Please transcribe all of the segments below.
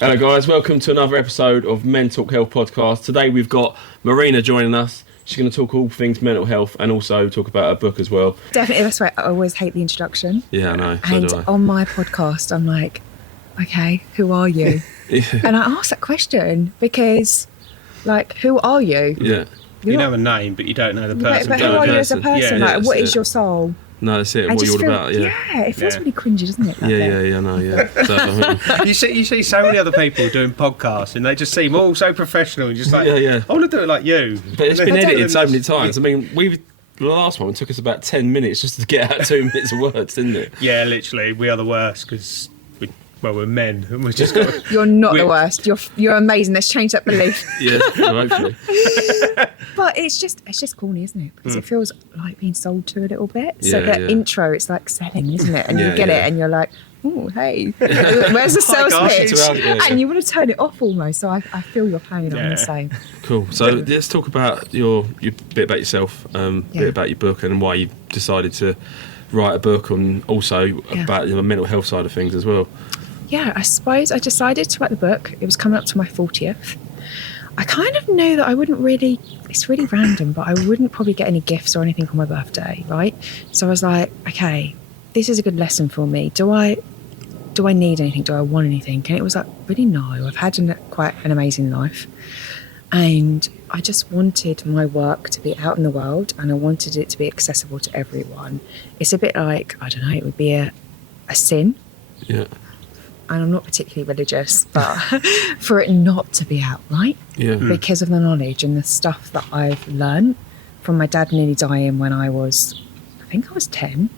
Hello guys, welcome to another episode of Men Talk Health Podcast. Today we've got Marina joining us. She's going to talk all things mental health and also talk about her book as well. Definitely, that's why I always hate the introduction. Yeah, I know. So and do I. on my podcast, I'm like, okay, who are you? Yeah. And I ask that question because, like, who are you? Yeah. You know a name, but you don't know the person. But who are you as a person? Yeah, like, what is your soul? No, that's it. I What just you're all feel, about, yeah. it feels really cringy, doesn't it? Yeah, I know, yeah. So, I mean, You see so many other people doing podcasts, and they just seem all so professional. And just like, Yeah. I want to do it like you. but it's been I don't- edited so many times. I mean, the last one took us about 10 minutes just to get out 2 minutes of words, didn't it? Yeah, literally, we are the worst because we're men, and we just got. You're not the worst. You're amazing. Let's change that belief. Yeah, well, hopefully. But it's just corny, isn't it? Because it feels like being sold to a little bit. So Yeah, the yeah. intro, it's like selling, isn't it? And Yeah, you get yeah. it, and you're like, oh, hey, where's the Hi, sales guys. pitch? Yeah. And you want to turn it off almost. So I feel your pain. I'm the same. Cool. So let's talk about your bit about yourself, bit about your book and why you decided to write a book, and also about the mental health side of things as well. Yeah, I suppose I decided to write the book. It was coming up to my 40th. I kind of knew that I wouldn't really, it's really random, but I wouldn't probably get any gifts or anything on my birthday, right? So I was like, okay, this is a good lesson for me. Do I need anything? Do I want anything? And it was like, really no. I've had quite an amazing life. And I just wanted my work to be out in the world, and I wanted it to be accessible to everyone. It's a bit like, I don't know, it would be a sin. Yeah. And I'm not particularly religious, but for it not to be out, right? Yeah. Because of the knowledge and the stuff that I've learned from my dad nearly dying when I think I was 10.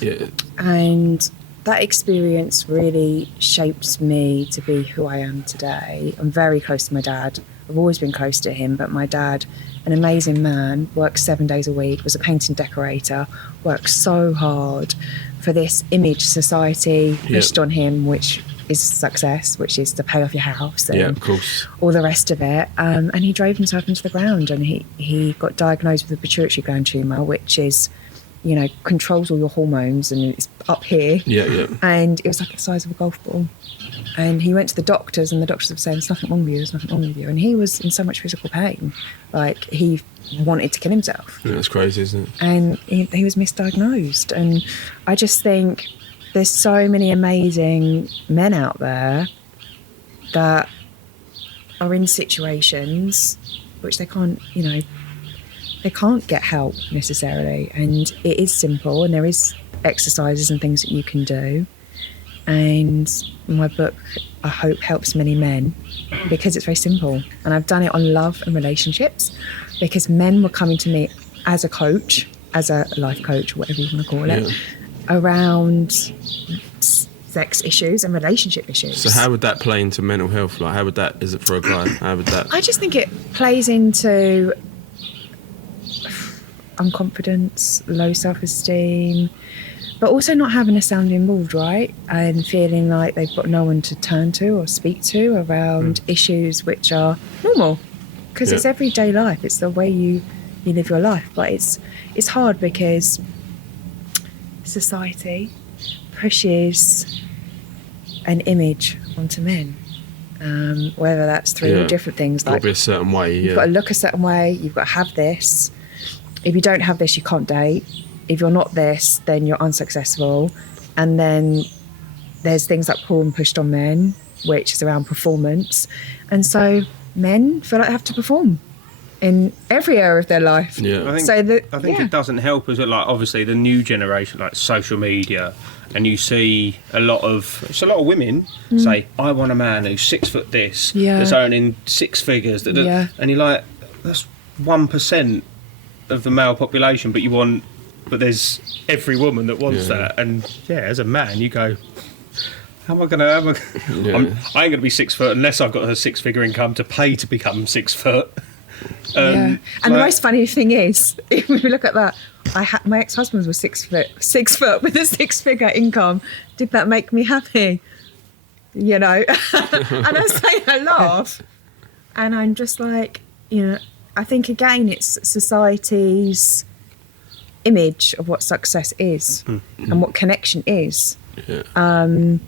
Yeah. And that experience really shaped me to be who I am today. I'm very close to my dad. I've always been close to him, but my dad, an amazing man, works 7 days a week, was a painting decorator, worked so hard for this image society pushed on him, which is success, which is to pay off your house and of course. all the rest of it. And he drove himself into the ground, and he got diagnosed with a pituitary gland tumour, which is, controls all your hormones, and it's up here. Yeah. And it was like the size of a golf ball. And he went to the doctors, and the doctors were saying, there's nothing wrong with you, there's nothing wrong with you. And he was in so much physical pain. Like, he wanted to kill himself. Yeah, that's crazy, isn't it? And he was misdiagnosed. And I just think there's so many amazing men out there that are in situations which they can't, they can't get help necessarily. And it is simple, and there is exercises and things that you can do. And my book, I hope, helps many men because it's very simple. And I've done it on love and relationships, because men were coming to me as a coach, as a life coach, whatever you want to call it, around sex issues and relationship issues. So how would that play into mental health? Like, how would that, is it for a guy? How would that? I just think it plays into unconfidence, low self-esteem, but also not having a sounding board, right? And feeling like they've got no one to turn to or speak to around issues which are normal. Because it's everyday life. It's the way you live your life. But it's hard because society pushes an image onto men. Whether that's through different things. Got to be a certain way, You've got to look a certain way. You've got to have this. If you don't have this, you can't date. If you're not this, then you're unsuccessful. And then there's things like porn pushed on men, which is around performance. And so men feel like they have to perform in every area of their life. Yeah. I think it doesn't help as well. Like, obviously, the new generation, like social media, and you see a lot of women say, "I want a man who's 6 foot this, that's earning 6 figures." And you're like, that's 1% of the male population, but there's every woman that wants that. And as a man, you go, I ain't gonna be 6 foot unless I've got a 6-figure income to pay to become 6 foot. And the most funny thing is, if we look at that, my ex-husband was 6 foot with a 6-figure income. Did that make me happy? And I say I laugh, and I'm just like, I think again it's society's image of what success is and what connection is. And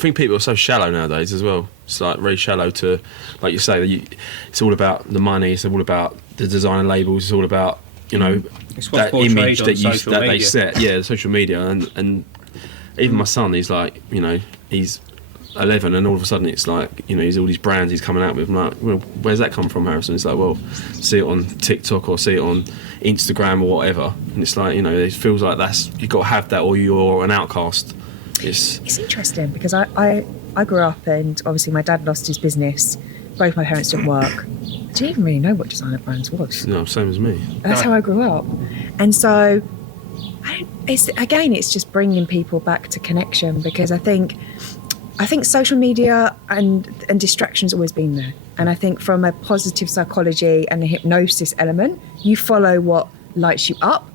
think people are so shallow nowadays as well. It's like very shallow to, like you say, it's all about the money. It's all about the designer labels. It's all about, you know, that image that they set. Yeah, social media. And even my son, he's like, you know, he's 11, and all of a sudden it's like, you know, he's all these brands he's coming out with. I'm like, well, where's that come from, Harrison? It's like, well, see it on TikTok or see it on Instagram or whatever. And it's like, you know, it feels like you've got to have that or you're an outcast. It's interesting because I grew up, and obviously my dad lost his business. Both my parents didn't work. I didn't even really know what designer brands was. No, same as me. That's how I grew up. And so, it's just bringing people back to connection, because I think social media and distraction's always been there. And I think from a positive psychology and a hypnosis element, you follow what lights you up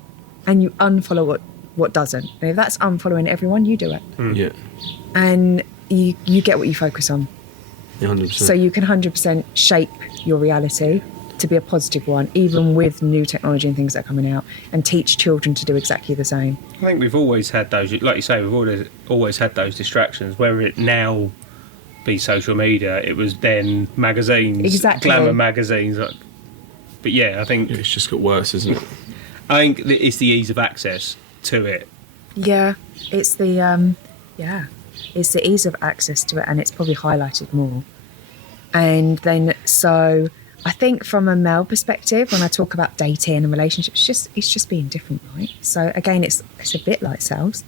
and you unfollow what doesn't. And if that's unfollowing everyone, you do it. Yeah. And you get what you focus on. Yeah, 100%. So you can 100% shape your reality to be a positive one, even with new technology and things that are coming out, and teach children to do exactly the same. I think we've always had those, like you say, we've always had those distractions, whether it now be social media, it was then magazines, exactly. glamour magazines. But yeah, I think... It's just got worse, isn't it? I think it's the ease of access to it. Yeah, it's the ease of access to it, and it's probably highlighted more. And then, so I think from a male perspective, when I talk about dating and relationships, it's just being different, right? So again, it's a bit like sales,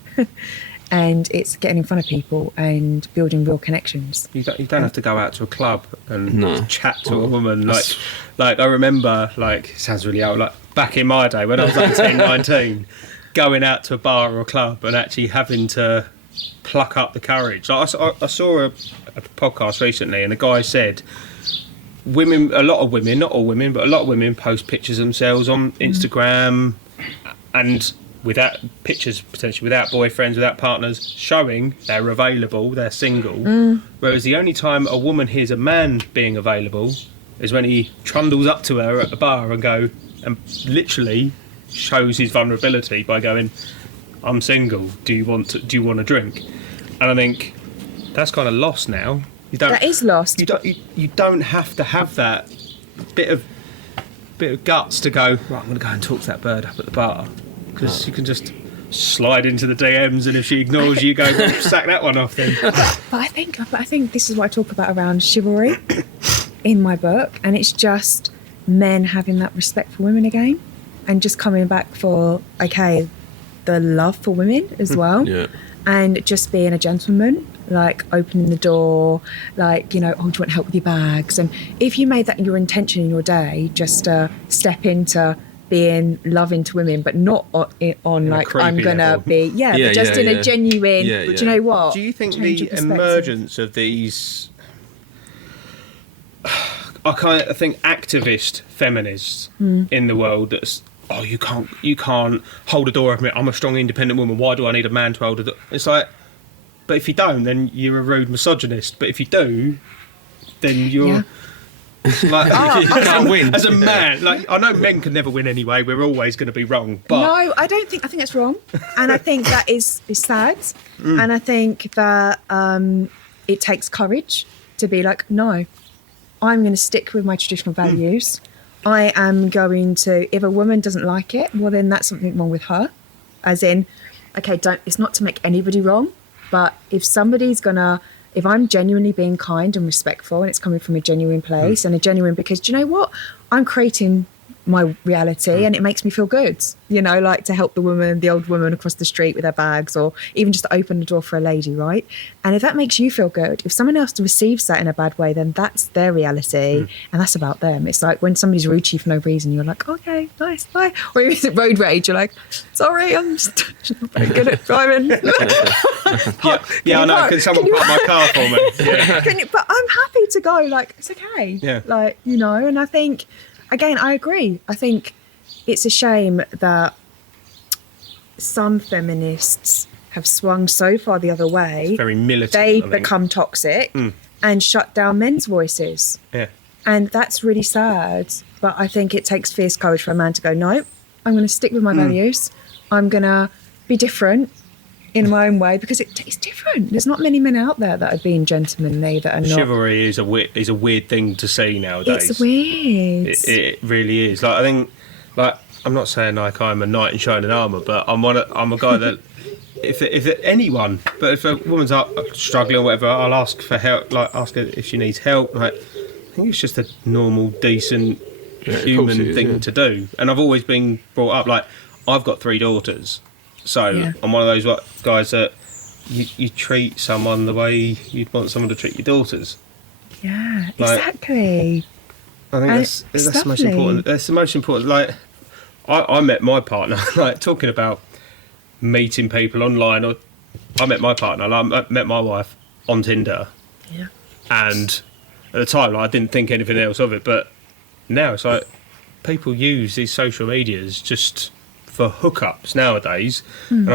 and it's getting in front of people and building real connections. You don't have to go out to a club and chat to a woman. Like I remember, like, it sounds really old, like back in my day when I was 18, 19, going out to a bar or a club and actually having to pluck up the courage. Like I saw a podcast recently, and a guy said a lot of women, not all women, but a lot of women post pictures of themselves on Instagram and without pictures, potentially without boyfriends, without partners, showing they're available, they're single. Whereas the only time a woman hears a man being available is when he trundles up to her at a bar and literally shows his vulnerability by going, I'm single, do you want a drink? And I think that's kind of lost now. That is lost. You don't have to have that bit of guts to go, right, I'm going to go and talk to that bird up at the bar, because you can just slide into the DMs, and if she ignores you, go, well, sack that one off then. But I think this is what I talk about around chivalry in my book, and it's just men having that respect for women again, and just coming back for the love for women as well. Yeah. And just being a gentleman, like opening the door, like, you know, do you want help with your bags? And if you made that your intention in your day, just step into being loving to women, but not on like, I'm going to be, but just in a genuine, but you know what? Do you think the emergence of these, I think activist feminists in the world that's, you can't hold a door open. I'm a strong, independent woman. Why do I need a man to hold a door? It's like, but if you don't, then you're a rude misogynist. But if you do, then you're like, you can't win as a man. Like, I know men can never win anyway. We're always going to be wrong. But no, I think it's wrong, and I think that is sad, and I think that it takes courage to be like, no, I'm going to stick with my traditional values. I am going to, if a woman doesn't like it, well, then that's something wrong with her. As in, it's not to make anybody wrong, but if I'm genuinely being kind and respectful, and it's coming from a genuine place because, do you know what? I'm creating my reality and it makes me feel good, you know, like to help the old woman across the street with her bags, or even just to open the door for a lady, right? And if that makes you feel good, if someone else receives that in a bad way, then that's their reality and that's about them. It's like when somebody's rude to you for no reason, you're like, okay, nice, bye. Or if it's road rage, you're like, sorry, I'm just not very good at driving. I know, can someone park my car for me? But I'm happy to go, like, it's okay. Like, you know, and I think, again, I agree. I think it's a shame that some feminists have swung so far the other way. It's very militant. They become toxic and shut down men's voices. Yeah. And that's really sad. But I think it takes fierce courage for a man to go, no, I'm going to stick with my values. I'm going to be different. in my own way, because it's different. There's not many men out there that are being gentlemanly, that are not. Chivalry is a weird thing to see nowadays. It's weird. It really is. Like, I think, like, I'm not saying like I'm a knight in shining armour, but I'm a guy that if anyone, but if a woman's struggling or whatever, I'll ask for help. Like, ask her if she needs help. Like, I think it's just a normal, decent, human thing to do. And I've always been brought up like, I've got 3 daughters, so I'm one of those guys that you treat someone the way you'd want someone to treat your daughters. Yeah, like, exactly. I think that's the most important. That's the most important. Like, I met my partner, like, talking about meeting people online. Or I met my partner. I met my wife on Tinder. Yeah. And at the time, like, I didn't think anything else of it, but now it's like people use these social medias just for hookups nowadays. And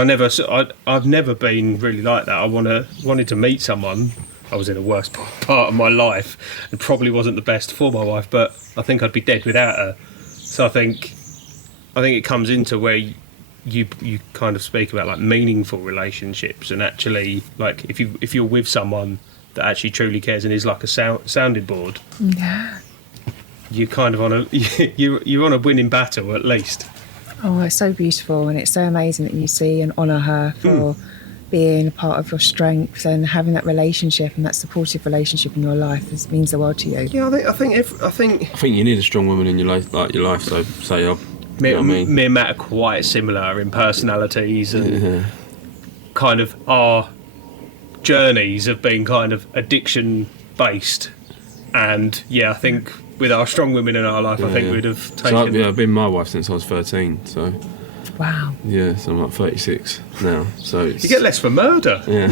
I've never been really like that. I wanted to meet someone. I was in the worst part of my life and probably wasn't the best for my wife, but I think I'd be dead without her. So I think it comes into where you kind of speak about like meaningful relationships, and actually, like, if you're with someone that actually truly cares and is like a sounding board, you kind of you're on a winning battle at least. Oh, it's so beautiful, and it's so amazing that you see and honour her for being a part of your strength and having that relationship and that supportive relationship in your life. It means the world to you. Yeah, I think you need a strong woman in your life. So say, me and Matt are quite similar in personalities, and kind of our journeys have been kind of addiction based. And I think with our strong women in our life, I think we'd have taken. So I've been my wife since I was 13. So. Wow. Yeah, so I'm like 36 now. So you get less for murder. Yeah,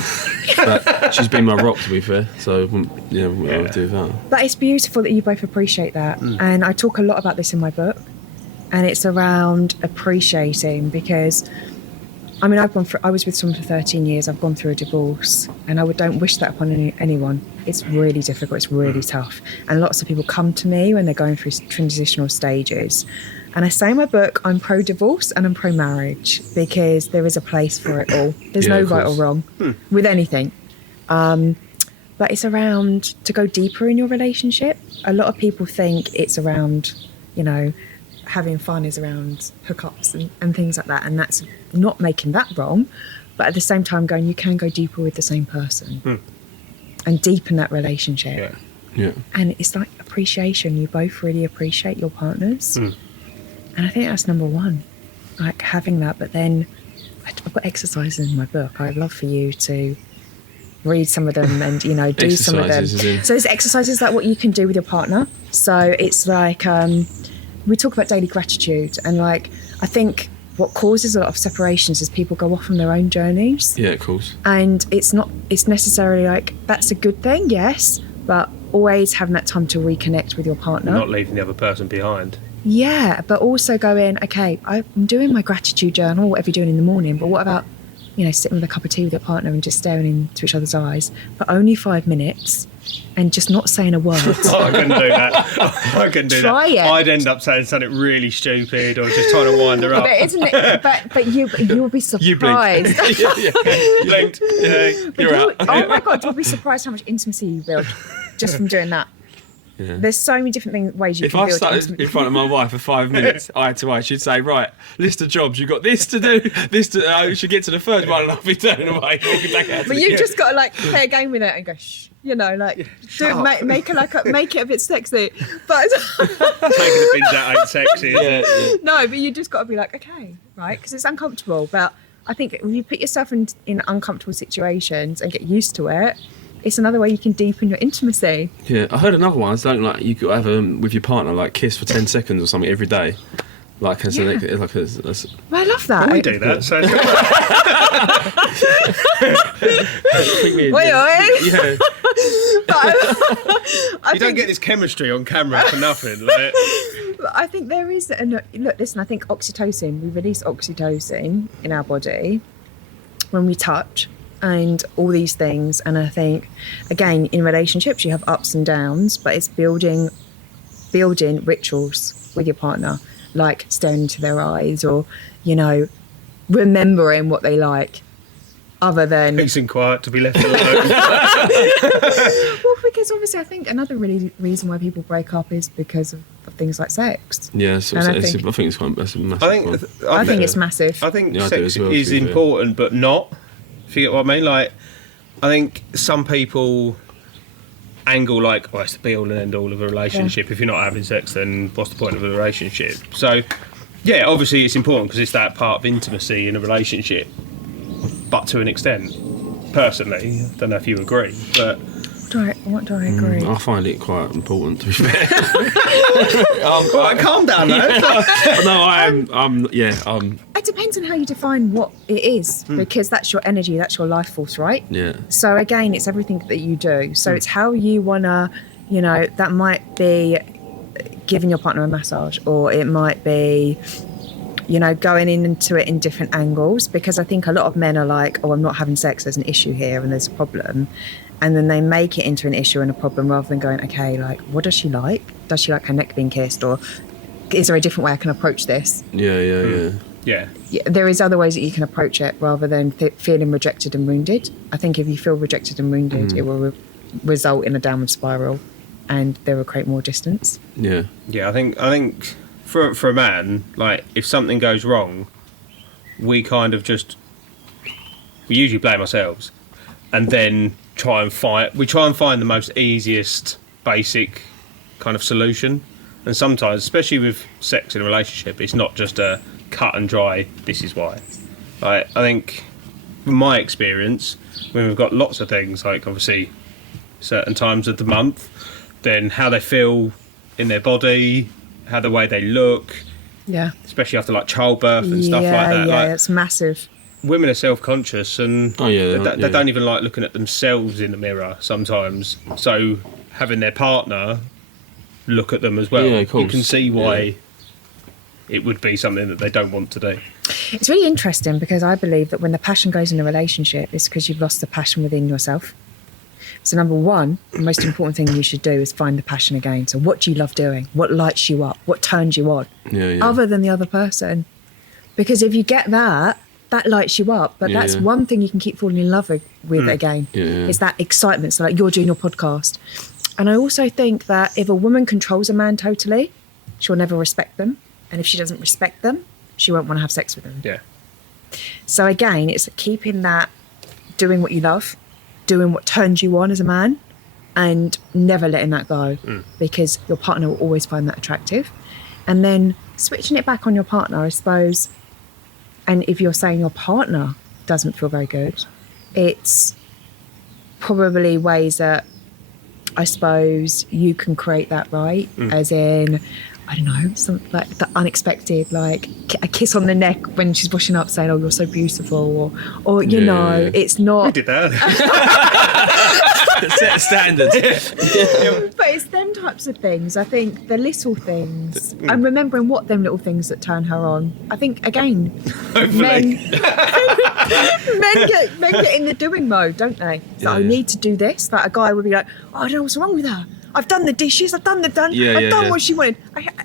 but she's been my rock, to be fair. So I'll do that. But it's beautiful that you both appreciate that, and I talk a lot about this in my book, and it's around appreciating, because I mean, I was with someone for 13 years. I've gone through a divorce, and I don't wish that upon anyone. It's really difficult. It's really tough, and lots of people come to me when they're going through transitional stages. And I say in my book, I'm pro-divorce and I'm pro-marriage, because there is a place for it all. There's no right or wrong with anything. But it's around to go deeper in your relationship. A lot of people think it's around, having fun is around hookups and things like that. And that's not making that wrong. But at the same time, you can go deeper with the same person and deepen that relationship. Yeah. And it's like appreciation. You both really appreciate your partners. And I think that's number one, like having that. But then I've got exercises in my book. I'd love for you to read some of them and, do some of them. So there's exercises like what you can do with your partner. So it's like, we talk about daily gratitude, and like, I think what causes a lot of separations is people go off on their own journeys. Yeah, of course. And it's necessarily like, that's a good thing, yes, but always having that time to reconnect with your partner. Not leaving the other person behind. Yeah, but also going, okay, I'm doing my gratitude journal, whatever you're doing in the morning, but what about, sitting with a cup of tea with your partner and just staring into each other's eyes for only 5 minutes and just not saying a word? I couldn't do that. I couldn't do Try that. it. I'd end up saying something really stupid or just trying to wind her up. But isn't it? But you'll be surprised. You blinked. You blinked. You're out. Oh my God, you'll be surprised how much intimacy you build just from doing that. Yeah. There's so many different ways you can build. If I started in front of my wife for 5 minutes, eye to eye, she'd say, right, list of jobs, you've got this to do, you should get to the third one, and I'll be turning away, walking back out. But you've just got to play a game with it and go, shh, make it a bit sexy. But taking the binge out ain't sexy. Yeah. No, but you just got to be like, okay, right, because it's uncomfortable. But I think when you put yourself in uncomfortable situations and get used to it, it's another way you can deepen your intimacy. Yeah, I heard another one. You could have with your partner kiss for 10 seconds or something every day, Well, I love that. We do that. So you don't get this chemistry on camera for nothing. I think there is. Look, listen. I think oxytocin. We release oxytocin in our body when we touch, and all these things. And I think, again, in relationships, you have ups and downs, but it's building rituals with your partner, like staring into their eyes, or remembering what they like. other than peace and quiet to be left alone. Well, because obviously I think another really reason why people break up is because of things like sex. Yeah, so I think it's quite that's a massive I think it's massive. I think sex is important, but not. If you get what I mean? Like, I think some people angle like, well, it's the be all and end all of a relationship. If you're not having sex, then what's the point of a relationship? So, yeah, obviously it's important because it's that part of intimacy in a relationship, but to an extent. Personally, I don't know if you agree, but what do I agree? I find it quite important, to be fair. Calm down, though. It depends on how you define what it is, because that's your energy, that's your life force, right? Yeah. So again, it's everything that you do. So it's how you wanna, that might be giving your partner a massage, or it might be, going into it in different angles, because I think a lot of men are like, oh, I'm not having sex, there's an issue here and there's a problem. And then they make it into an issue and a problem rather than going, okay, like, what does she like? Does she like her neck being kissed? Or is there a different way I can approach this? Yeah. There is other ways that you can approach it rather than feeling rejected and wounded. I think if you feel rejected and wounded, it will result in a downward spiral and there will create more distance. Yeah. Yeah, I think for a man, like, if something goes wrong, we usually blame ourselves and then try and find the most easiest basic kind of solution. And sometimes, especially with sex in a relationship, it's not just a cut and dry, this is why. I think from my experience, when we've got lots of things, like obviously certain times of the month, then how they feel in their body, how the way they look, especially after like childbirth and stuff like that. Yeah, it's massive. Women are self-conscious and they don't even like looking at themselves in the mirror sometimes. So having their partner look at them as well, you can see why it would be something that they don't want to do. It's really interesting because I believe that when the passion goes in a relationship, it's because you've lost the passion within yourself. So number one, the most important thing you should do is find the passion again. So what do you love doing? What lights you up? What turns you on? Other than the other person. Because if you get that lights you up, but that's one thing you can keep falling in love with again. Is that excitement. So like you're doing your podcast. And I also think that if a woman controls a man totally, she'll never respect them. And if she doesn't respect them, she won't want to have sex with them. Yeah. So again, it's keeping that, doing what you love, doing what turns you on as a man, and never letting that go, because your partner will always find that attractive. And then switching it back on your partner, I suppose. And if you're saying your partner doesn't feel very good, it's probably ways that I suppose you can create that, right? As in, I don't know, something like the unexpected, like a kiss on the neck when she's washing up saying, oh, you're so beautiful, or it's not... We did that. Set of standards. But it's them types of things. I think the little things, and remembering what them little things that turn her on. I think, again, men get in the doing mode, don't they? So I need to do this. Like a guy would be like, oh, I don't know what's wrong with her. I've done the dishes, I've done what she wanted.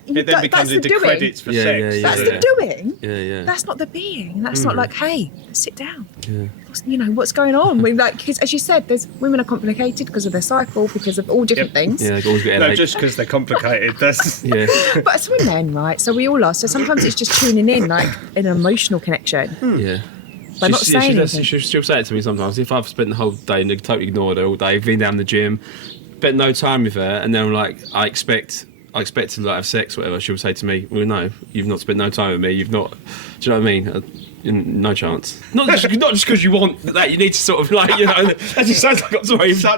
It then becomes into credits for sex. That's the doing. Yeah. That's not the being. That's not like, hey, sit down. What's going on? Because as you said, women are complicated because of their cycle, because of all different things. Yeah, always get no, just because they're complicated. That's But it's with men, right? So we all are. So sometimes it's just tuning in, like an emotional connection. Yeah. But not saying anything. She'll say it to me sometimes. If I've spent the whole day and totally ignored her all day, been down the gym, spent no time with her, and then I'm like, I expect to like have sex or whatever, she'll say to me, well, no, you've not spent no time with me, you've not, do you know what I mean? No chance. Not just because you want that, you need to sort of like, that just sounds like, I'm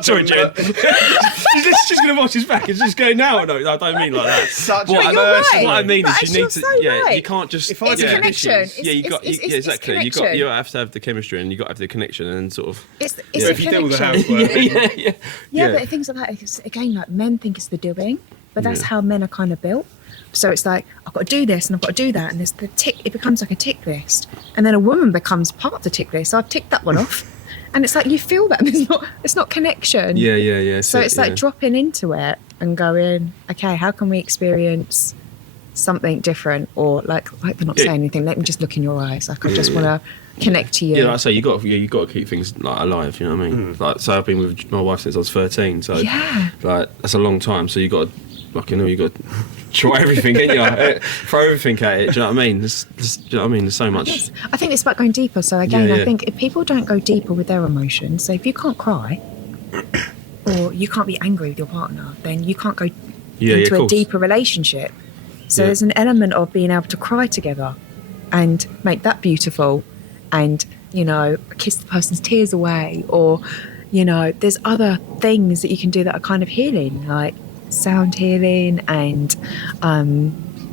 sorry, Jen. She's going to watch his back, it's just going, no, I don't mean like that. What I mean but is you need to, right. you can't just... It's a connection. Exactly. You have to have the chemistry and you got to have the connection and sort of... It's if you do the housework. Yeah, but things like that, it's, again, like men think it's the doing, but that's how men are kind of built. So it's like, I've got to do this and I've got to do that, and there's the tick, it becomes like a tick list. And then a woman becomes part of the tick list. So I've ticked that one off. And it's like, you feel that, it's not connection. Yeah. So it's like dropping into it and going, okay, how can we experience something different? Or like they're not saying anything, let me just look in your eyes. Like I just want to connect to you. Yeah, like I say, you got to keep things like alive. You know what I mean? Like, so I've been with my wife since I was 13. So like that's a long time. So you got to try everything, ain't you? Throw everything at it. Do you know what I mean? Do you know what I mean? There's so much. Yes. I think it's about going deeper. So again, I think if people don't go deeper with their emotions, so if you can't cry or you can't be angry with your partner, then you can't go into a deeper relationship. So there's an element of being able to cry together and make that beautiful, and kiss the person's tears away, or there's other things that you can do that are kind of healing, like sound healing and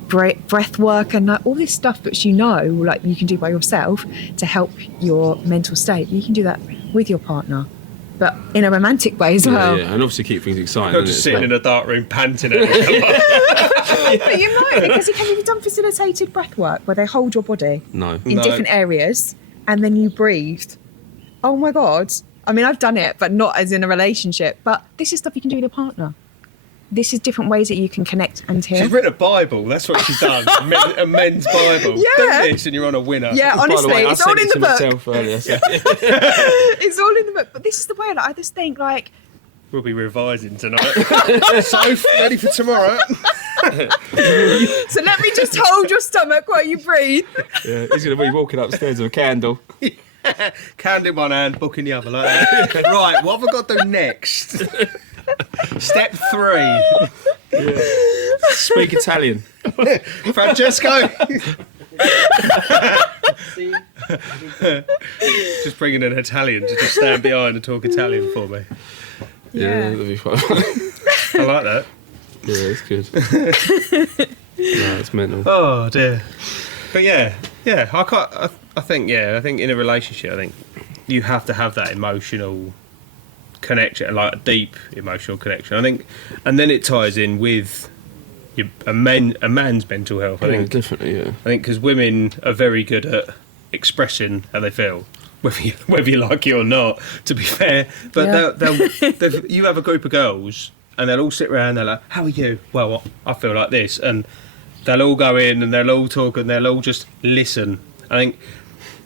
breath work and like all this stuff that like you can do by yourself to help your mental state. You can do that with your partner, but in a romantic way as well. Yeah, and obviously keep things exciting. Not just sitting in a dark room panting at each other. But you might, because have you done facilitated breath work where they hold your body in different areas and then you breathe? Oh my God. I mean, I've done it, but not as in a relationship. But this is stuff you can do with your partner. This is different ways that you can connect and heal. She's written a Bible. That's what she's done. A men's Bible. Yeah. Do this and you're on a winner. Yeah, honestly, By the way, it's all in the book. myself earlier, so. It's all in the book. But this is the way I just think, like... We'll be revising tonight. So, ready for tomorrow. So let me just hold your stomach while you breathe. Yeah, he's going to be walking upstairs with a candle. Candle in one hand, book in the other. Like that. Right, what have I got to do next? Step 3. Yeah. Speak Italian. Francesco. Just bringing an Italian to just stand behind and talk Italian for me. Yeah, that'd be fun. I like that. Yeah, it's good. No, it's mental. Oh dear. But I think in a relationship, I think you have to have that emotional connection, like a deep emotional connection. I think, and then it ties in with a man's mental health. I think definitely. Yeah. I think because women are very good at expressing how they feel, whether you like it or not. To be fair, but they'll you have a group of girls and they'll all sit around. They're like, "How are you?" "Well, I feel like this," and they'll all go in and they'll all talk and they'll all just listen. I think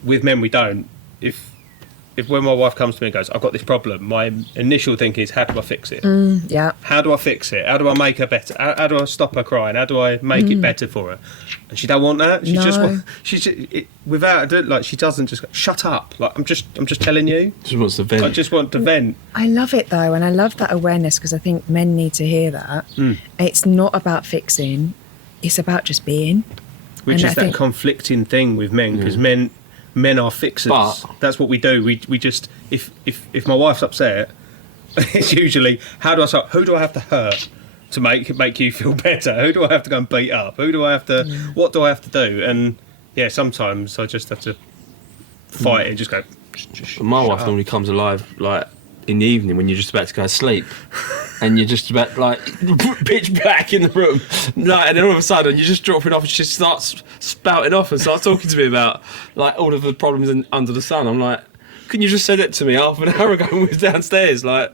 with men we don't. If when my wife comes to me and goes, "I've got this problem," my initial thinking is, how do I fix it? Yeah. How do I fix it? How do I make her better? How do I stop her crying? How do I make it better for her? And she don't want that. She doesn't just go, "Shut up!" Like I'm just telling you. She wants to vent. I just want to vent. I love it though, and I love that awareness because I think men need to hear that. It's not about fixing; it's about just being. Which is that conflicting thing with men, because men are fixers. But that's what we do. We just if my wife's upset, it's usually who do I have to hurt to make you feel better? Who do I have to go and beat up? Who do I have to? What do I have to do? And sometimes I just have to fight and just go. My wife normally comes alive like in the evening when you're just about to go to sleep. And you're just about like pitch black in the room, like, and then all of a sudden you just drop it off and she just starts spouting off and starts talking to me about like all of the problems under the sun. I'm like, couldn't you just say that to me half an hour ago when we was downstairs? Like,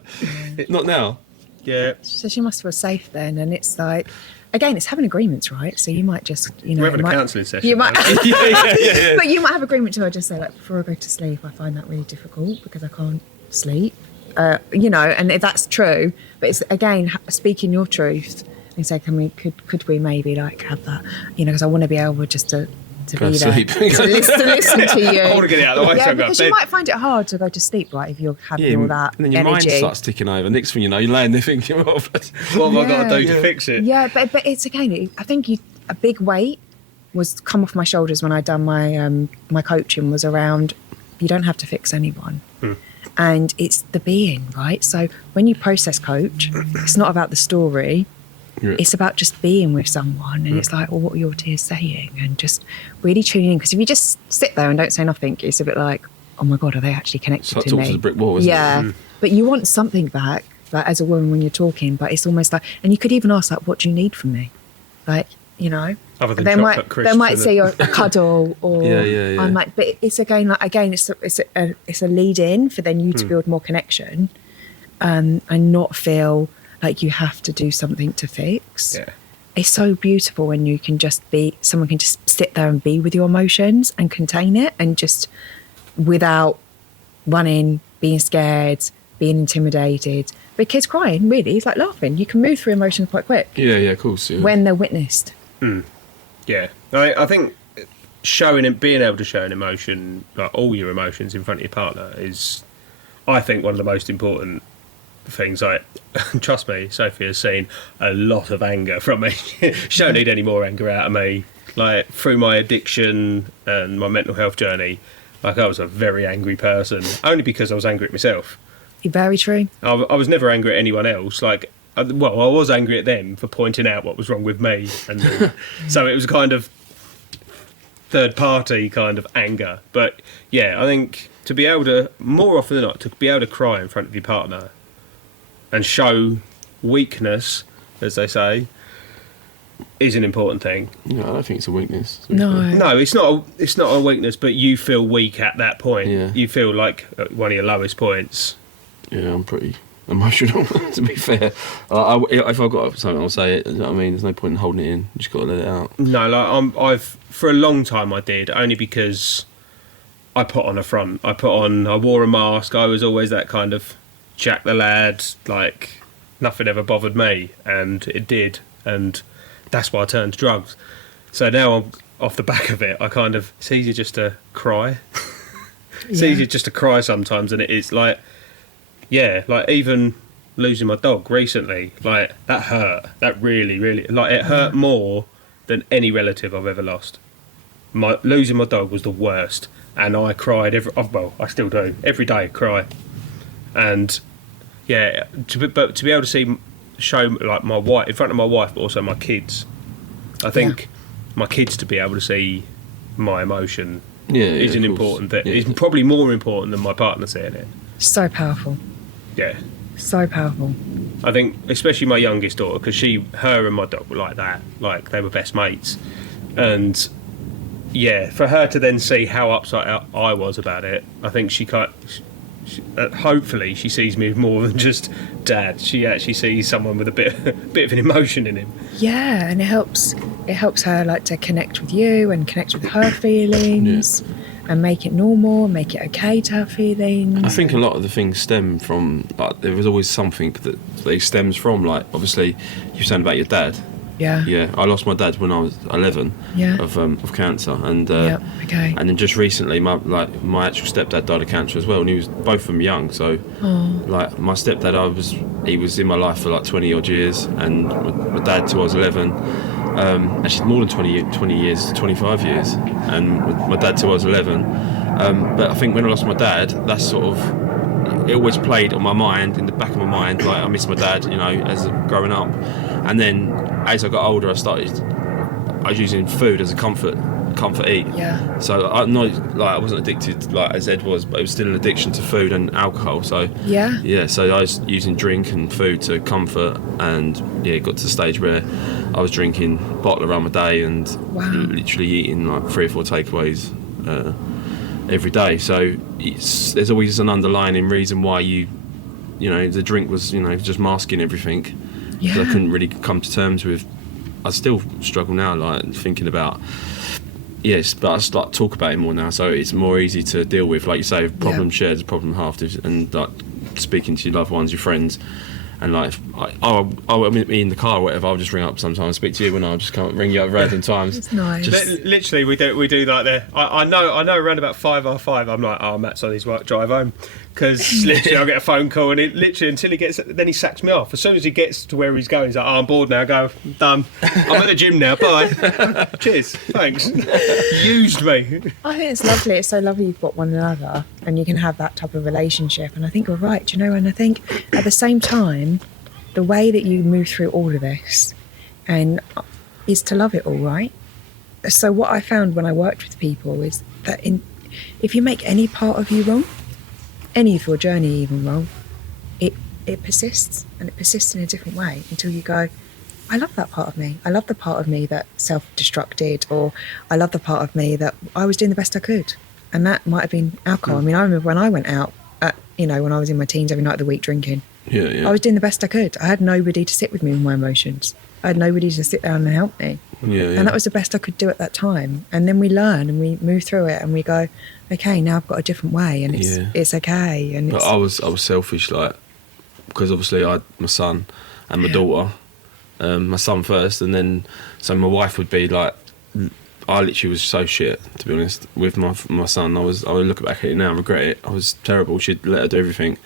not now. Yeah. So she must feel safe then, and it's like, again, it's having agreements, right? So you might just, we're having a counselling session. You might, yeah. But you might have agreement to her, just say like, before I go to sleep, I find that really difficult because I can't sleep. And if that's true, but it's again speaking your truth and say, could we maybe like have that, because I want to be able just to be there, to listen to you. I want to get it out of the way. Yeah, because you might find it hard to go to sleep, right, if you're having all that and then your energy. mind starts ticking over. Next thing you know, you're laying there thinking, what have I got to do to fix it? Yeah, but it's again, I think a big weight was come off my shoulders when I done my coaching was around, you don't have to fix anyone. And it's the being, right? So when you process coach, it's not about the story. Yeah. It's about just being with someone. And it's like, well, what are your tears saying? And just really tuning in. Because if you just sit there and don't say nothing, it's a bit like, oh my God, are they actually connected to me? To the brick wall, isn't it? But you want something back, like as a woman when you're talking. But it's almost like, and you could even ask, like, what do you need from me? Like, Other than they might say a cuddle or yeah. I might, but it's it's a lead in for then you to build more connection, and not feel like you have to do something to fix. Yeah. It's so beautiful when you can just be, someone can just sit there and be with your emotions and contain it and just without running, being scared, being intimidated. Because crying really is like laughing. You can move through emotions quite quick. Yeah, of course. Yeah. When they're witnessed. Yeah, I think showing and being able to show an emotion, like all your emotions in front of your partner, is, I think, one of the most important things. Like, trust me, Sophie has seen a lot of anger from me. She don't need any more anger out of me. Like, through my addiction and my mental health journey, like, I was a very angry person, only because I was angry at myself. Very true. I was never angry at anyone else. Like, I was angry at them for pointing out what was wrong with me, and so it was kind of third party kind of anger. But yeah, I think to be able to, more often than not, to be able to cry in front of your partner and show weakness, as they say, is an important thing. No, I don't think it's a weakness. No, it's not. It's not a weakness, but you feel weak at that point. Yeah. You feel like at one of your lowest points. Yeah, I'm pretty emotional, to be fair. If I've got something, I'll say it. You know what I mean? There's no point in holding it in. You just got to let it out. No, like I've for a long time I did, only because I put on a front. I wore a mask. I was always that kind of Jack the lad. Like, nothing ever bothered me, and it did, and that's why I turned to drugs. So now I'm off the back of it. It's easier just to cry. It's easier just to cry sometimes, and it is like. Yeah, like even losing my dog recently, like that hurt. That really, really, like it hurt more than any relative I've ever lost. Losing my dog was the worst, and I cried I still do every day. Cry, and yeah, but to be able to show like my wife in front of my wife, but also my kids. I think my kids to be able to see my emotion is an important thing. It's probably more important than my partner seeing it. So powerful. Yeah. So powerful. I think, especially my youngest daughter, because her and my dog were like that. Like, they were best mates. And, yeah, for her to then see how upset I was about it, I think hopefully she sees me more than just dad. She actually sees someone with a bit of an emotion in him. Yeah, and it helps her, like, to connect with you and connect with her feelings. Yeah. And make it normal, make it okay to have feelings. I think a lot of the things stem from, like, there was always something that stems from, like, obviously, you were saying about your dad. Yeah. Yeah, I lost my dad when I was 11 of cancer. And and then just recently, my actual stepdad died of cancer as well, and he was both of them young. So, like, my stepdad, he was in my life for like 20 odd years, and my dad till I was 11. Actually more than 20 years, 25 years, and my dad till I was 11. But I think when I lost my dad, that's sort of, it always played on my mind, in the back of my mind, like I miss my dad, you know, as growing up. And then as I got older, I was using food as a comfort eat. Yeah. So I wasn't addicted like as Ed was, but it was still an addiction to food and alcohol. So yeah. So I was using drink and food to comfort, and it got to the stage where I was drinking a bottle of rum a day and literally eating like 3 or 4 takeaways every day. So there's always an underlying reason why you know, the drink was, you know, just masking everything. Yeah. I couldn't really come to terms with. I still struggle now, like thinking about. Yes, but I start to talk about it more now, so it's more easy to deal with. Like you say, problem shared is a problem halved, and like speaking to your loved ones, your friends, and like, I'm in the car or whatever, I'll just ring up sometimes, speak to you, and I'll just come ring you up random times. It's nice. Literally, we do like there. I know around about 5:05, I'm like, oh, Matt's on his drive home, because literally I'll get a phone call, and it literally until he gets, then he sacks me off. As soon as he gets to where he's going, he's like, oh, I'm bored now, go, done. I'm at the gym now, bye. Cheers, thanks. Used me. I think it's lovely. It's so lovely you've got one another, and you can have that type of relationship. And I think you're right, you know. And I think at the same time, the way that you move through all of this, and is to love it all, right? So what I found when I worked with people is that if you make any part of you wrong, any of your journey even wrong, it persists, and it persists in a different way until you go, I love that part of me. I love the part of me that self-destructed, or I love the part of me that I was doing the best I could. And that might have been alcohol. I mean, I remember when I went out, when I was in my teens every night of the week drinking. Yeah. I was doing the best I could. I had nobody to sit with me with my emotions. I had nobody to sit down and help me. And that was the best I could do at that time. And then we learn and we move through it and we go, okay, now I've got a different way, and it's okay. And but I was selfish, like, because obviously I had my son and my daughter, my son first, and then so my wife would be like, I literally was so shit, to be honest, with my son. I would look back at it now and regret it. I was terrible. She'd let her do everything.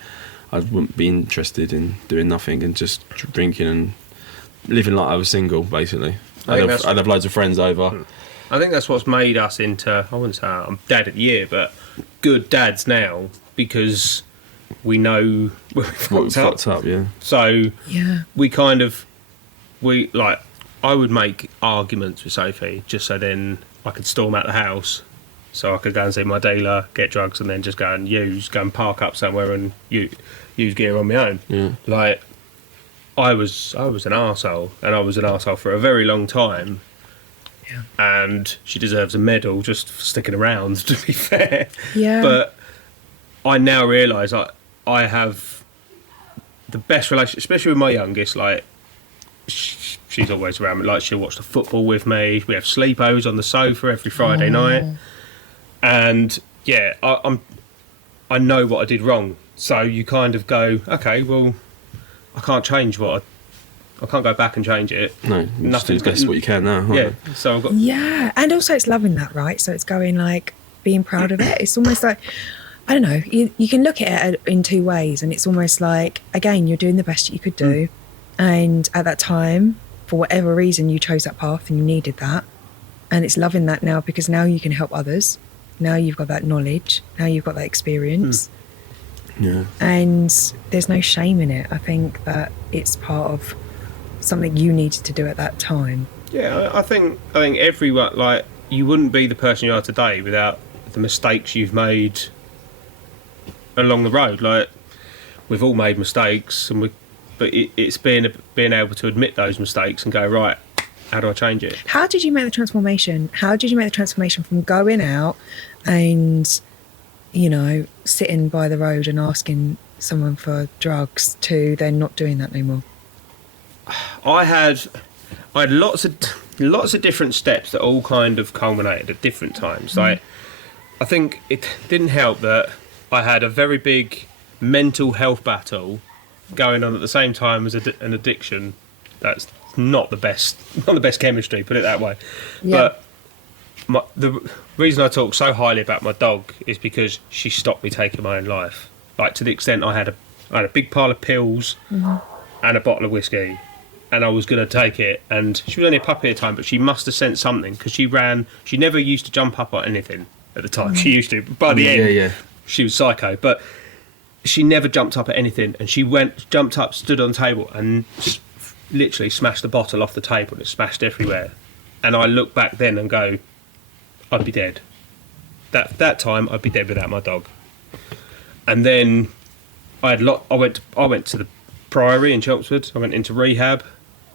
I wouldn't be interested in doing nothing and just drinking and living like I was single, basically. I'd have loads of friends over. I think that's what's made us into, I wouldn't say I'm dad of the year, but good dads now, because we know where we fucked up. Yeah. So we kind of, I would make arguments with Sophie just so then I could storm out the house, so I could go and see my dealer, get drugs, and then just go and park up somewhere and use gear on my own. Yeah. Like, I was an arsehole, and I was an arsehole for a very long time. Yeah. And she deserves a medal just for sticking around, to be fair. Yeah. But I now realise I have the best relationship, especially with my youngest. Like, she's always around me. Like, she'll watch the football with me. We have sleepovers on the sofa every Friday night. And yeah, I know what I did wrong. So you kind of go, okay, well, I can't change I can't go back and change it. No, nothing's best what you can now. Yeah, so I've got. Yeah, and also it's loving that, right? So it's going like being proud of it. It's almost like, I don't know. You can look at it in two ways, and it's almost like, again, you're doing the best that you could do, and at that time, for whatever reason, you chose that path and you needed that, and it's loving that now because now you can help others. Now you've got that knowledge. Now you've got that experience. Yeah. And there's no shame in it. I think that it's part of something you needed to do at that time. Yeah, I think everyone, like, you wouldn't be the person you are today without the mistakes you've made along the road. Like, we've all made mistakes, but it's being able to admit those mistakes and go, right, how do I change it? How did you make the transformation? How did you make the transformation from going out and, sitting by the road and asking someone for drugs to then not doing that anymore? I had lots of different steps that all kind of culminated at different times. Like, I think it didn't help that I had a very big mental health battle going on at the same time as an addiction. That's not the best chemistry, put it that way. Yeah. But the reason I talk so highly about my dog is because she stopped me taking my own life. Like, to the extent I had a big pile of pills and a bottle of whiskey, and I was going to take it, and she was only a puppy at the time, but she must have sensed something, because she never used to jump up on anything at the time. She used to, but by the end, she was psycho, but she never jumped up at anything, and she jumped up, stood on the table, and literally smashed the bottle off the table, and it smashed everywhere. And I look back then and go, I'd be dead. That time, I'd be dead without my dog. And then I went to the Priory in Chelmsford. I went into rehab.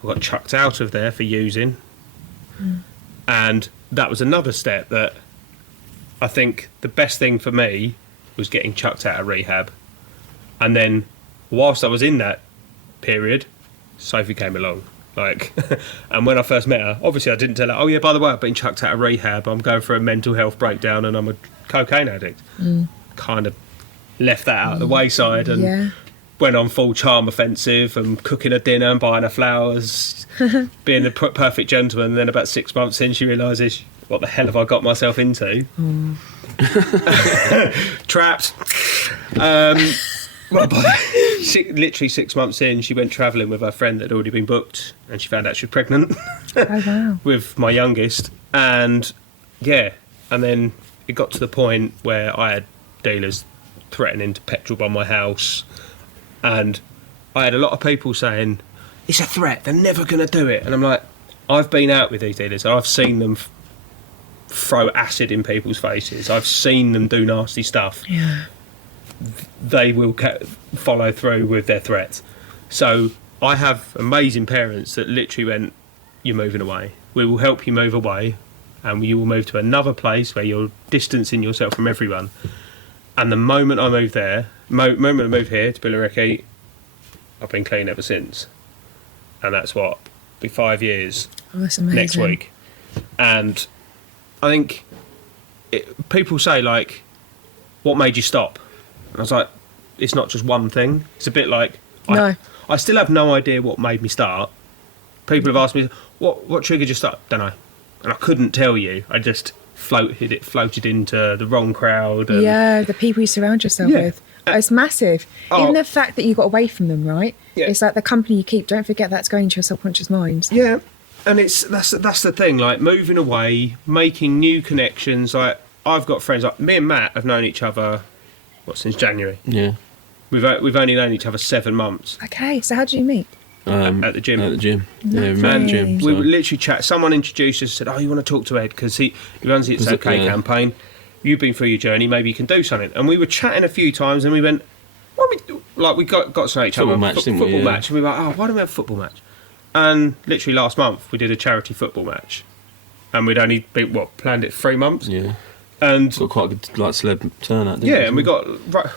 I got chucked out of there for using. And that was another step that I think the best thing for me was getting chucked out of rehab. And then whilst I was in that period, Sophie came along. Like, and when I first met her, obviously I didn't tell her, oh yeah, by the way, I've been chucked out of rehab, I'm going for a mental health breakdown and I'm a cocaine addict. Kind of left that out of the wayside and went on full charm offensive and cooking her dinner and buying her flowers, being the perfect gentleman. And then about 6 months in, she realises, what the hell have I got myself into? Trapped. Literally 6 months in, she went travelling with her friend that had already been booked, and she found out she was pregnant. Oh, wow. With my youngest. And and then it got to the point where I had dealers threatening to petrol bomb my house, and I had a lot of people saying, it's a threat, they're never going to do it. And I'm like, I've been out with these dealers, I've seen them throw acid in people's faces, I've seen them do nasty stuff. They will follow through with their threats. So I have amazing parents that literally went, you're moving away, we will help you move away, and you will move to another place where you're distancing yourself from everyone. And the moment I moved there, moment I moved here to Billericay, I've been clean ever since. And that's what be 5 years that's amazing. next week. And I think people say, like, what made you stop? And I was like, it's not just one thing. It's a bit like, I still have no idea what made me start. People have asked me, what triggered you start? Don't know. And I couldn't tell you. I just floated into the wrong crowd. And the people you surround yourself with. It's massive. Even the fact that you got away from them, right? Yeah. It's like the company you keep. Don't forget that's going into your subconscious mind. Yeah, and that's the thing. Like, moving away, making new connections. Like, I've got friends. Like, me and Matt have known each other since January. Yeah, we've only known each other 7 months. Okay, so how did you meet? At the gym. Yeah, we met at the gym. We would literally chat. Someone introduced us, said, "Oh, you want to talk to Ed because he runs the It's Okay campaign. You've been through your journey. Maybe you can do something." And we were chatting a few times, and we went, "What we do?" Like, we got to know each other. Football match, and we were like, "Oh, why don't we have a football match?" And literally last month, we did a charity football match, and we'd only planned it 3 months. Yeah. And got quite a good celeb turnout. And we got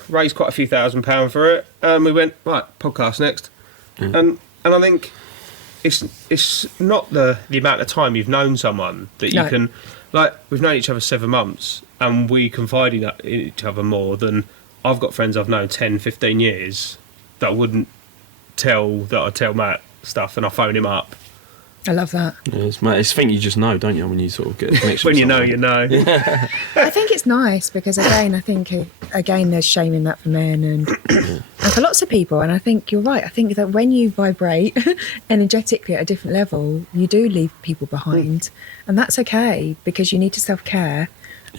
raised quite a few £1,000s for it, and we went, right, podcast next, and I think it's not the amount of time you've known someone that you can, like, we've known each other 7 months, and we confide in each other more than I've got friends I've known 10, 15 years that I wouldn't tell Matt stuff, and I phone him up. I love that. Yeah, it's a thing you just know, don't you, when you sort of get a connection when you know, you know. Yeah. I think it's nice because, again, there's shame in that for men and for lots of people. And I think you're right. I think that when you vibrate energetically at a different level, you do leave people behind. And that's okay because you need to self-care.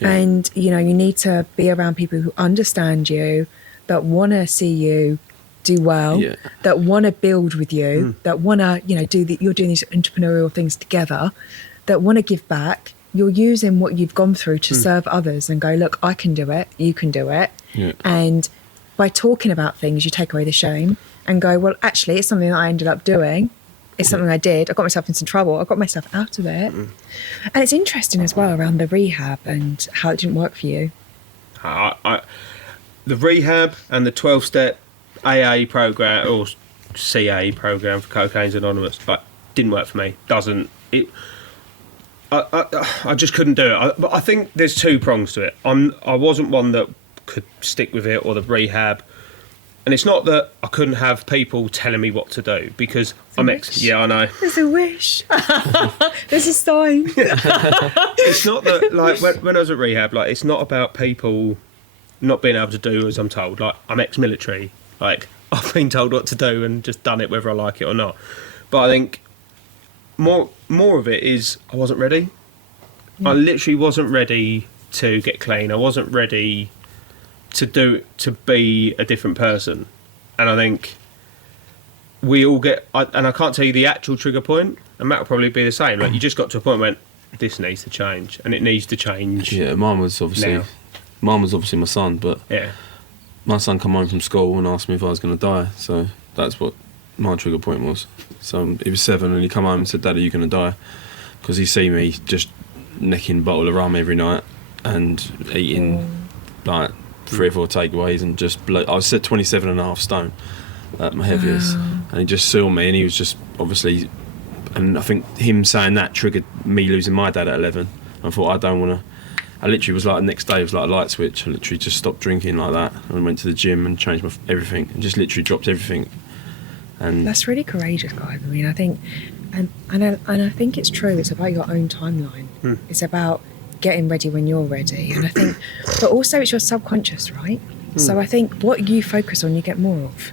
Yeah. And, you need to be around people who understand you, that want to see you do well, that want to build with you, that want to, you're doing these entrepreneurial things together, that want to give back. You're using what you've gone through to serve others and go, look, I can do it, you can do it. Yeah. And by talking about things, you take away the shame and go, well, actually, it's something that I ended up doing. It's something I did. I got myself into some trouble. I got myself out of it. And it's interesting as well around the rehab and how it didn't work for you. The rehab and the 12-step AA program or CA program for Cocaine's Anonymous, didn't work for me. I just couldn't do it. But I think there's 2 prongs to it. I wasn't one that could stick with it, or the rehab. And it's not that I couldn't have people telling me what to do because Yeah, I know. There's a wish. There's a sign. It's not that, like, when I was at rehab, like, it's not about people not being able to do as I'm told. Like, I'm ex-military. Like, I've been told what to do and just done it whether I like it or not. But I think more of it is I wasn't ready. I literally wasn't ready to get clean. I wasn't ready to be a different person. And I think we all and I can't tell you the actual trigger point, and Matt will probably be the same. Like, you just got to a point where this needs to change, and it needs to change. Yeah, mine was obviously my son, but my son come home from school and asked me if I was going to die. So that's what my trigger point was. So he was 7 and he come home and said, "Daddy, you're going to die," because he see me just necking a bottle of rum every night and eating like 3 or 4 takeaways and just I was at 27.5 stone at my heaviest. And he just saw me and he was just obviously, and I think him saying that triggered me losing my dad at 11. I thought, I don't want to. I literally was like, the next day it was like a light switch. I literally just stopped drinking like that and went to the gym and changed everything and just literally dropped everything. And that's really courageous, guys. I mean, I think, and I think it's true. It's about your own timeline. It's about getting ready when you're ready. And I think, but also it's your subconscious, right? So I think what you focus on, you get more of.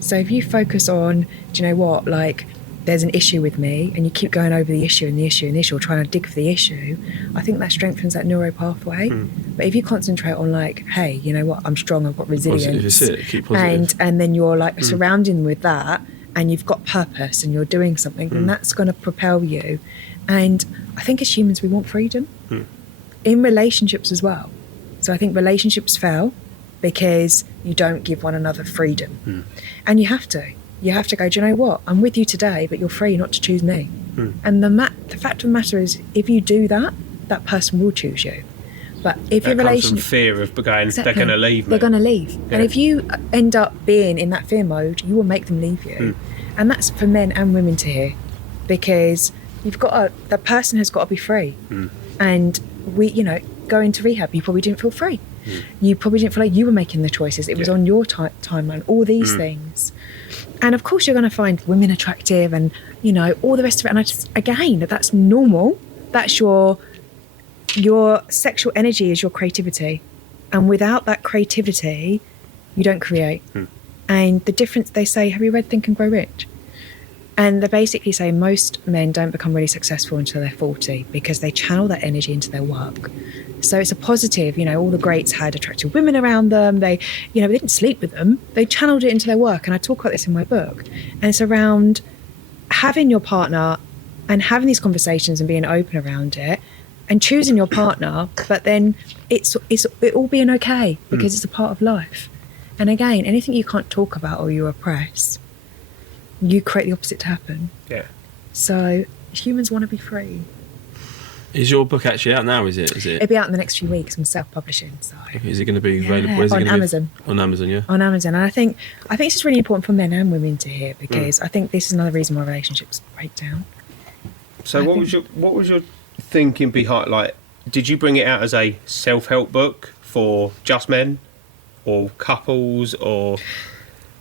So if you focus on, do you know what, like, there's an issue with me, and you keep going over the issue and the issue and the issue, or trying to dig for the issue, I think that strengthens that neuro pathway. But if you concentrate on, like, hey, you know what, I'm strong, I've got resilience, keep positive. and then you're like surrounding with that, and you've got purpose, and you're doing something, then that's going to propel you. And I think as humans, we want freedom in relationships as well. So I think relationships fail because you don't give one another freedom, and you have to. You have to go, do you know what? I'm with you today, but you're free not to choose me. And the fact of the matter is, if you do that, that person will choose you. But if your relationship, comes from fear of going, they're going to leave me. They're going to leave. Yeah. And if you end up being in that fear mode, you will make them leave you. And that's for men and women to hear. because the person has got to be free. And going to rehab, you probably didn't feel free. You probably didn't feel like you were making the choices. It was on your timeline, all these things. And of course you're going to find women attractive and, all the rest of it. And again, that's normal. That's your sexual energy is your creativity. And without that creativity, you don't create. And the difference, they say, have you read Think and Grow Rich? And they basically say most men don't become really successful until they're 40 because they channel that energy into their work. So it's a positive, all the greats had attractive women around them. They didn't sleep with them. They channeled it into their work. And I talk about this in my book. And it's around having your partner and having these conversations and being open around it and choosing your partner, but then it all being okay because it's a part of life. And again, anything you can't talk about or you oppress, you create the opposite to happen. Yeah. So humans want to be free. Is your book actually out now? Is it? It'll be out in the next few weeks. I'm self-publishing. So is it going to be available? Where's on Amazon? On Amazon, yeah. On Amazon, and I think this is really important for men and women to hear because I think this is another reason why relationships break down. So what was your thinking behind? Like, did you bring it out as a self-help book for just men, or couples, or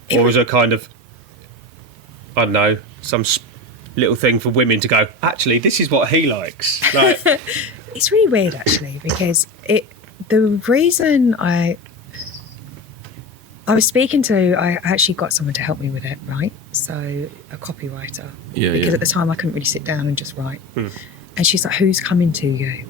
was it kind of, I don't know, some little thing for women to go, actually, this is what he likes. Like, it's really weird, actually, because the reason I was speaking to, I actually got someone to help me with it, right? So a copywriter. Yeah. Because at the time I couldn't really sit down and just write. And she's like, who's coming to you?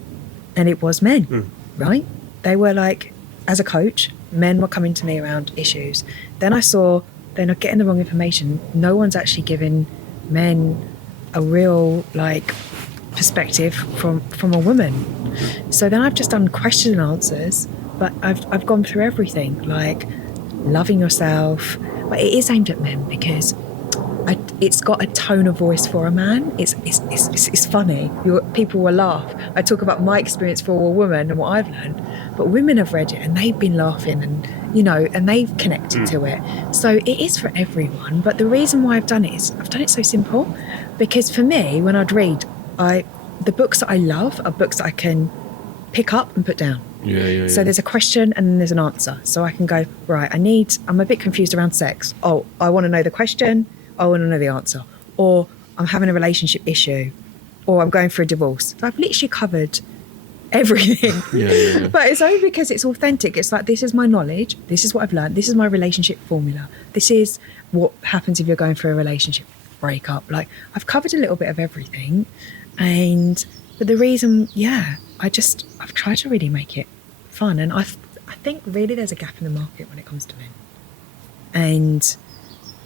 And it was men, right? They were like, as a coach, men were coming to me around issues. Then I saw they're not getting the wrong information. No one's actually giving men a real perspective from a woman. So then I've just done question and answers, but I've gone through everything, like loving yourself. But it is aimed at men because it's got a tone of voice for a man. It's funny. People will laugh. I talk about my experience for a woman and what I've learned, but women have read it and they've been laughing and they've connected to it. So it is for everyone. But the reason why I've done it is I've done it so simple, because for me, when I'd read, the books that I love are books that I can pick up and put down. Yeah. So there's a question and then there's an answer. So I can go, right, I'm a bit confused around sex. Oh, I want to know the question. I want to know the answer. Or I'm having a relationship issue. Or I'm going for a divorce. So I've literally covered everything. Yeah. But it's only because it's authentic. It's like, this is my knowledge. This is what I've learned. This is my relationship formula. This is what happens if you're going for a relationship breakup. Like, I've covered a little bit of everything. But the reason, I've tried to really make it fun. And I think really there's a gap in the market when it comes to men. And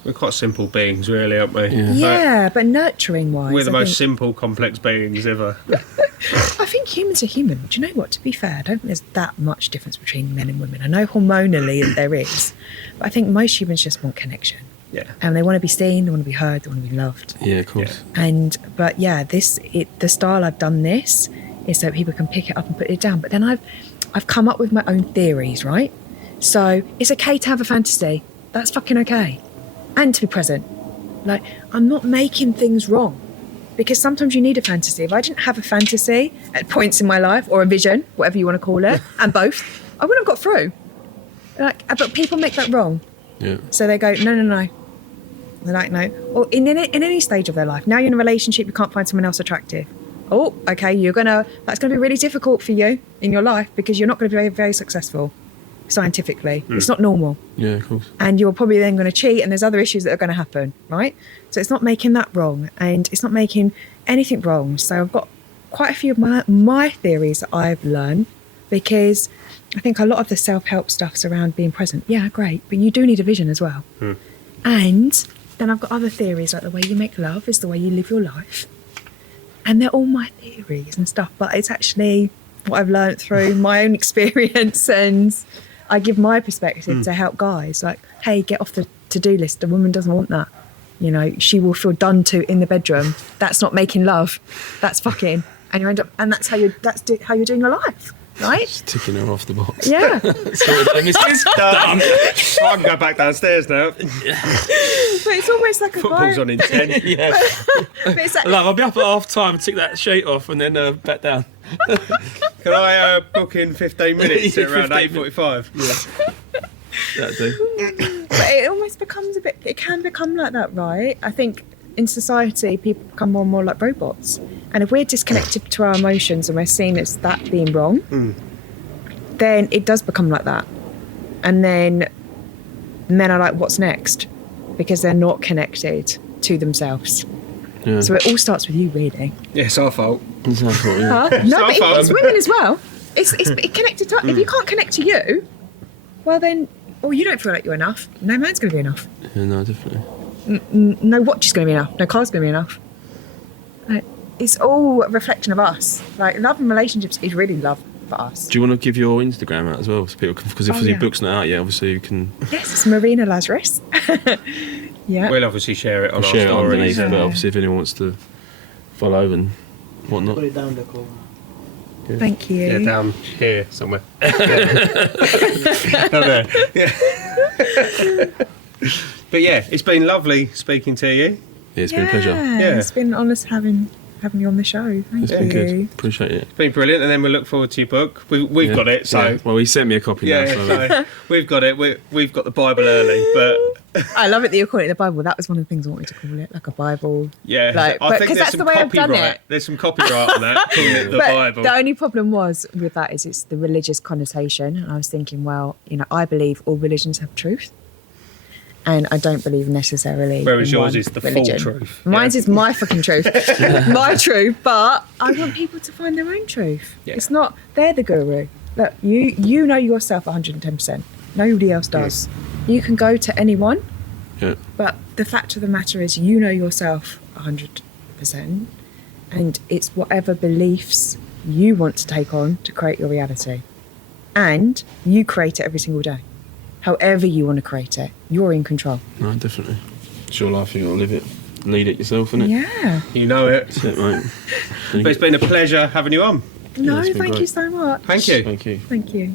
we're quite simple beings, really, aren't we? Yeah, but nurturing wise, we're the most simple, complex beings ever. I think humans are human. Do you know what? To be fair, I don't think there's that much difference between men and women. I know hormonally there is, but I think most humans just want connection. Yeah. And they want to be seen, they want to be heard, they want to be loved. Yeah, of course. Yeah. The style I've done this is so people can pick it up and put it down. But then I've come up with my own theories, right? So it's okay to have a fantasy. That's fucking okay. And to be present. Like, I'm not making things wrong, because sometimes you need a fantasy. If I didn't have a fantasy at points in my life, or a vision, whatever you want to call it, and both, I wouldn't have got through. But people make that wrong. Yeah. So they go, no. They're like, no. Or in any stage of their life. Now you're in a relationship, you can't find someone else attractive. Oh, okay, that's going to be really difficult for you in your life, because you're not going to be very, very successful scientifically. It's not normal. Yeah, of course. And you're probably then going to cheat, and there's other issues that are going to happen, right? So it's not making that wrong, and it's not making anything wrong. So I've got quite a few of my theories that I've learned, because I think a lot of the self-help stuff's around being present. Yeah, great, but you do need a vision as well. And then I've got other theories, like the way you make love is the way you live your life. And they're all my theories and stuff, but it's actually what I've learned through my own experience, and I give my perspective to help guys. Like, hey, get off the to-do list. A woman doesn't want that. She will feel done to in the bedroom. That's not making love. That's fucking. And you end up, and that's how you're doing your life. right? Just ticking her off the box. Yeah. Done. I can go back downstairs now. But it's almost like a Football's vibe. on in 10. Yeah. But it's like, Like, I'll be up at half time and take that sheet off and then back down. Can I book in 15 minutes at around 15 8:45? Yeah. That'd do. but it almost becomes a bit. It can become like that, right? I think in society, people become more and more like robots. And if we're disconnected to our emotions and we're seen as that being wrong, then it does become like that. And then men are like, "What's next?" Because they're not connected to themselves. Yeah. So it all starts with you, really. Yeah, it's our fault. It's our fault, yeah. Huh? No, but fault. it's women as well. It's connected to. If you can't connect to you, well then, you don't feel like you're enough. No man's going to be enough. Yeah, no, definitely. No watch is going to be enough. No car's going to be enough. It's all a reflection of us. Like, love and relationships is really love for us. Do you want to give your Instagram out as well, so people can, because if your book's not out yet, obviously you can Yes, it's Marina Lazaris. Yeah. We'll obviously share it on share it our underneath, stories. but obviously if anyone wants to follow and whatnot. Put it down the corner. Thank you. Yeah, down here somewhere. Down there. Yeah. But yeah, it's been lovely speaking to you. Yeah, it's been a pleasure. Yeah. It's been honest having you on the show. Thank It's you. been good. Appreciate it. It's been brilliant, and then we'll look forward to your book. We've got it, so Yeah. Well, he sent me a copy now. yeah, So. so we've got it. We've got the Bible early, but I love it that you're calling it the Bible. That was one of the things I wanted to call it, like a Bible. yeah, Like, I but- think 'cause there's that's some the way I've done copyright. it. There's some copyright on that. Calling it the But Bible. the only problem was with that is it's the religious connotation. And I was thinking, well, I believe all religions have truth. And I don't believe necessarily. Whereas in yours one is the full religion. truth. Mine Yeah. is my fucking truth, my truth. But I want people to find their own truth. Yeah. It's not they're the guru. Look, you know yourself 110%. Nobody else does. You can go to anyone, Yeah. but the fact of the matter is, you know yourself 100%, and it's whatever beliefs you want to take on to create your reality, and you create it every single day. However you want to create it, you're in control. No, definitely. It's your life, you got to live it. Lead it yourself, innit? Yeah. You know it. That's it, mate. But it's been a pleasure having you on. No, it's been thank great. you so much. Thank you. Thank you. Thank you.